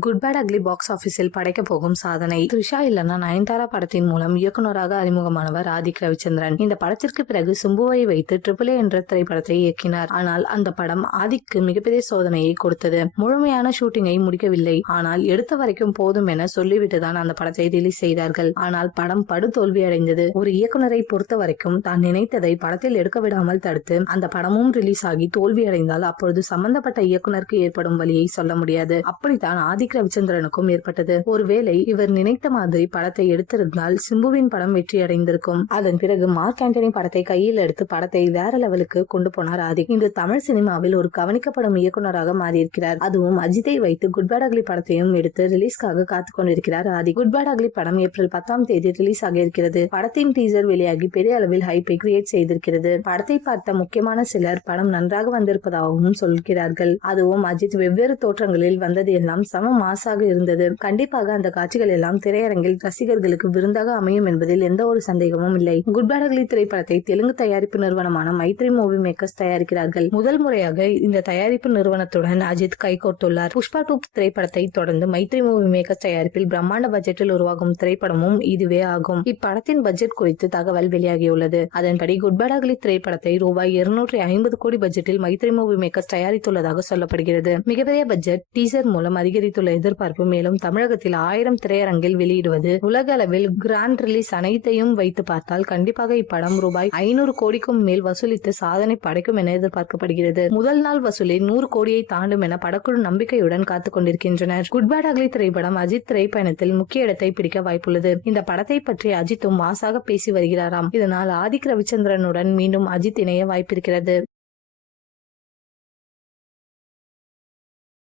Good bad ugly box ஆபீஸில் படைக்க போகும் சாதனை. த்ரிஷா இல்லனா நயன்தாரா படத்தின் மூலம் இயக்குநராக அறிமுகமானவர் ஆதிக் ரவிச்சந்திரன். இந்த படத்திற்கு பிறகு சிம்புவை வைத்து AAA என்ற திரைப்படத்தை இயக்கினார். ஆனால் அந்த படம் ஆதிக்கு மிகப்பெரிய சோதனையை கொடுத்தது. முழுமையான ஷூட்டிங்கை முடிக்கவில்லை. ஆனால் எடுத்த வரைக்கும் போதும் என சொல்லிவிட்டுதான் அந்த படத்தை ரிலீஸ் செய்தார்கள். ஆனால் படம் படு தோல்வி அடைந்தது. ஒரு இயக்குநரை பொறுத்த வரைக்கும் தான் நினைத்ததை படத்தில் எடுக்க விடாமல் தடுத்து அந்த படமும் ரிலீஸ் ஆகி தோல்வி அடைந்தால் அப்பொழுது சம்பந்தப்பட்ட இயக்குநருக்கு ஏற்படும் வழியை சொல்ல முடியாது. அப்படித்தான் ஆதிக் ரவிச்சந்திரனுக்கும் ஏற்பட்டது. ஒருவேளை இவர் நினைத்த மாதிரி படத்தை எடுத்திருந்தால் சிம்புவின் படம் வெற்றி அடைந்திருக்கும். அதன் பிறகு மார்க் ஆண்டனி படத்தை கையில் எடுத்து படத்தை வேற லெவலுக்கு கொண்டு போனார் ஆதிக். இன்று தமிழ் சினிமாவில் ஒரு கவனிக்கப்படும் இயக்குநராக மாறியிருக்கிறார். அதுவும் அஜித்தை வைத்து குட் பேட் அக்லி படத்தையும் எடுத்து ரிலீஸ்க்காக காத்துக் கொண்டிருக்கிறார் ஆதிக். குட் பேட் அக்லி படம் ஏப்ரல் 10ஆம் தேதி ரிலீஸ் ஆக இருக்கிறது. படத்தின் டீசர் வெளியாகி பெரிய அளவில் ஹைப்பை கிரியேட் செய்திருக்கிறது. படத்தை பார்த்த முக்கியமான சிலர் படம் நன்றாக வந்திருப்பதாகவும் சொல்கிறார்கள். அதுவும் அஜித் வெவ்வேறு தோற்றங்களில் வந்தது எல்லாம் சம மாசாக இருந்தது. கண்டிப்பாக அந்த காட்சிகள் எல்லாம் திரையரங்கில் ரசிகர்களுக்கு விருந்தாக அமையும் என்பதில் எந்த ஒரு சந்தேகமும் இல்லை. குட் பேட் அக்லி திரைப்படத்தை தெலுங்கு தயாரிப்பு நிறுவனமான மைத்ரி மூவி மேக்கர்ஸ் தயாரிக்கிறார்கள். முதல் முறையாக இந்த தயாரிப்பு நிறுவனத்துடன் அஜித் கைகோர்த்துள்ளார். புஷ்பா 2 திரைப்படத்தை தொடர்ந்து மைத்ரி மூவி மேக்கர்ஸ் தயாரிப்பில் பிரம்மாண்ட பட்ஜெட்டில் உருவாகும் திரைப்படமும் இதுவே ஆகும். இப்படத்தின் பட்ஜெட் குறித்து தகவல் வெளியாகியுள்ளது. அதன்படி குட் பேட் அக்லி திரைப்படத்தை ரூபாய் 250 கோடி பட்ஜெட்டில் மைத்ரி மூவி மேக்கர்ஸ் தயாரித்துள்ளதாக சொல்லப்படுகிறது. மிகப்பெரிய பட்ஜெட் டீசர் மூலம் அதிகரித்துள்ள எதிர்பார்ப்பு. மேலும் தமிழகத்தில் 1000 திரையரங்கில் வெளியிடுவது, உலக அளவில் கிராண்ட் ரிலீஸ் அனைத்தையும் வைத்து பார்த்தால் கண்டிப்பாக இப்படம் ரூபாய் 500 கோடிக்கும் மேல் வசூலித்து சாதனை படைக்கும் என எதிர்பார்க்கப்படுகிறது. முதல் நாள் வசூலில் 100 கோடியை தாண்டும் என படக்குழு நம்பிக்கையுடன் காத்துக் கொண்டிருக்கின்றனர். குட் பேட் அக்லி திரைப்படம் அஜித் திரைப்பயணத்தில் முக்கிய இடத்தை பிடிக்க வாய்ப்புள்ளது. இந்த படத்தை பற்றி அஜித்தும் மாசாக பேசி வருகிறாராம். இதனால் ஆதிக் ரவிச்சந்திரனுடன் மீண்டும் அஜித் இணைய வாய்ப்பிருக்கிறது.